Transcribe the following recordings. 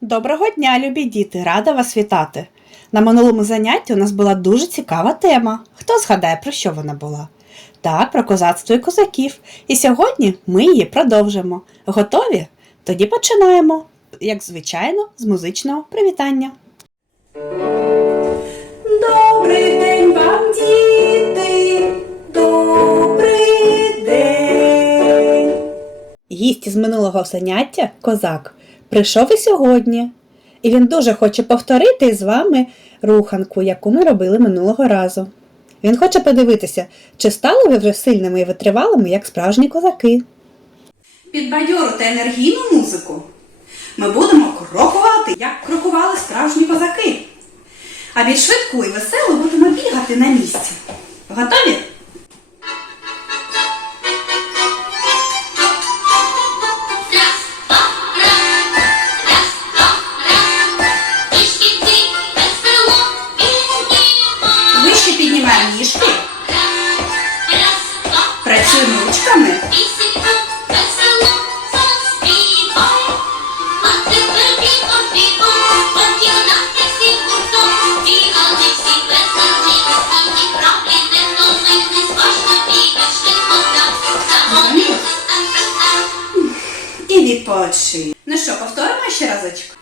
Доброго дня, любі діти! Рада вас вітати! На минулому занятті у нас була дуже цікава тема. Хто згадає, про що вона була? Так, про козацтво і козаків. І сьогодні ми її продовжимо. Готові? Тоді починаємо, як звичайно, з музичного привітання. Гість із минулого заняття, козак, прийшов і сьогодні. І він дуже хоче повторити з вами руханку, яку ми робили минулого разу. Він хоче подивитися, чи стали ви вже сильними і витривалими, як справжні козаки. Під бадьору та енергійну музику ми будемо крокувати, як крокували справжні козаки. А від швидку і весело будемо бігати на місці. Готові? Працюємо ручками. Ну що, повторимо ще разочок?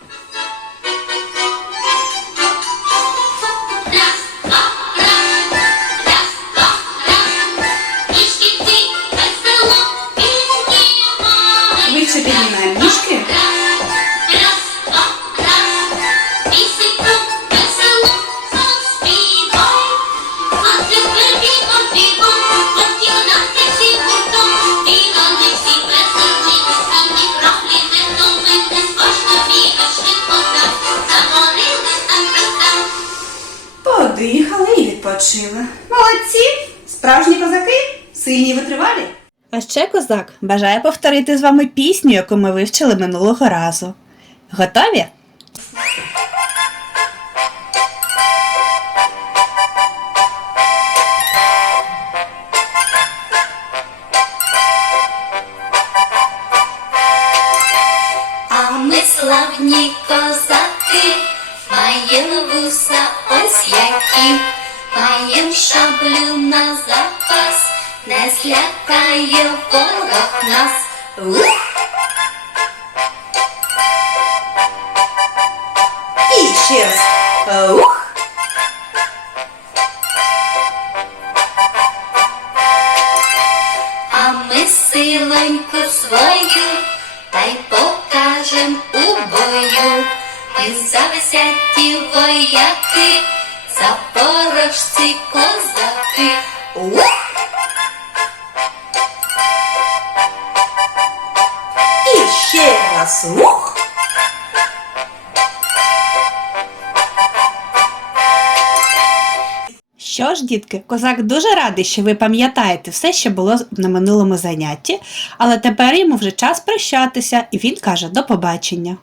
Подихали і відпочили. Молодці! Справжні козаки, сильні і витривалі. А ще козак бажає повторити з вами пісню, яку ми вивчили минулого разу. Готові? А ми славні козаки, маєм вуса ось які, маєм шаблю на запас, не злякає ворог нас. Ух! І ще раз. Ух! А ми силоньку свою, та й покажем у бою. Ми завзяті вояки, запорожці козаки. І ще раз. Ух! Що ж, дітки, козак дуже радий, що ви пам'ятаєте все, що було на минулому занятті, але тепер йому вже час прощатися, і він каже до побачення.